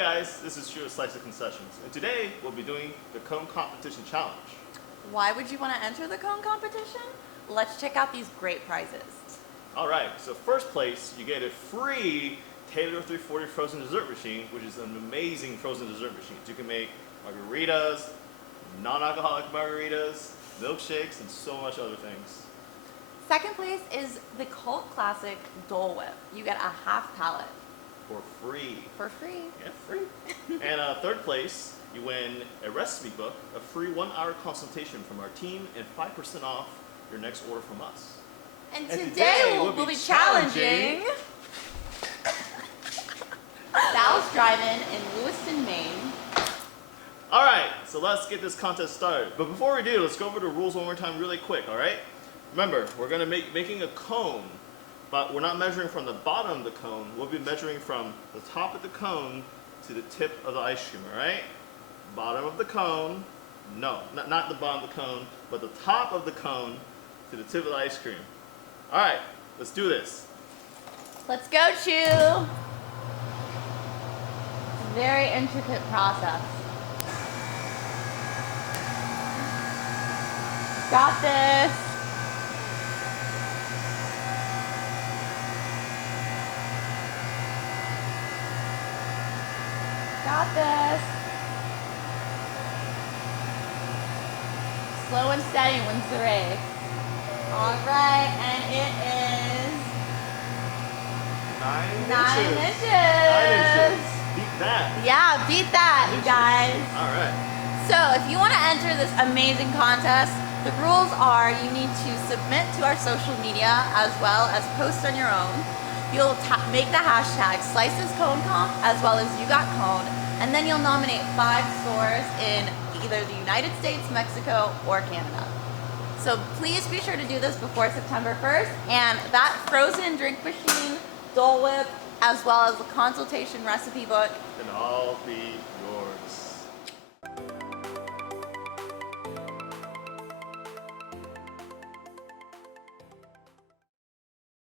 guys, this is Stuart Slice of Concessions, and today we'll be doing the Cone Competition Challenge. Why would you want to enter the cone competition? Let's check out these great prizes. Alright, so first place, you get a free Taylor 340 frozen dessert machine, which is an amazing frozen dessert machine. You can make margaritas, non-alcoholic margaritas, milkshakes, and so much other things. Second place is the cult classic Dole Whip. You get a half pallet. For free. For free. Yeah, free. And third place, you win a recipe book, a free 1-hour consultation from our team, and 5% off your next order from us. And today we'll be challenging Sal's Drive-In in Lewiston, Maine. Alright, so let's get this contest started. But before we do, let's go over the rules one more time really quick, alright? Remember, we're going to making a cone, but we're not measuring from the bottom of the cone. We'll be measuring from the top of the cone to the tip of the ice cream, alright? Bottom of the cone, no, not the bottom of the cone, but the top of the cone to the tip of the ice cream. Alright, let's do this. Let's go, Chew! It's a very intricate process. Got this! Got this! Slow and steady wins the race. Alright, and it is 9 inches. 9 inches. Beat that. Yeah, beat that, you guys. Alright. So if you want to enter this amazing contest, the rules are you need to submit to our social media as well as post on your own. You'll make the hashtag SlicesConeComp as well as YouGotCone, and then you'll nominate 5 stores in either the United States, Mexico, or Canada. So please be sure to do this before September 1st, and that frozen drink machine, Dole Whip, as well as the consultation recipe book Can all be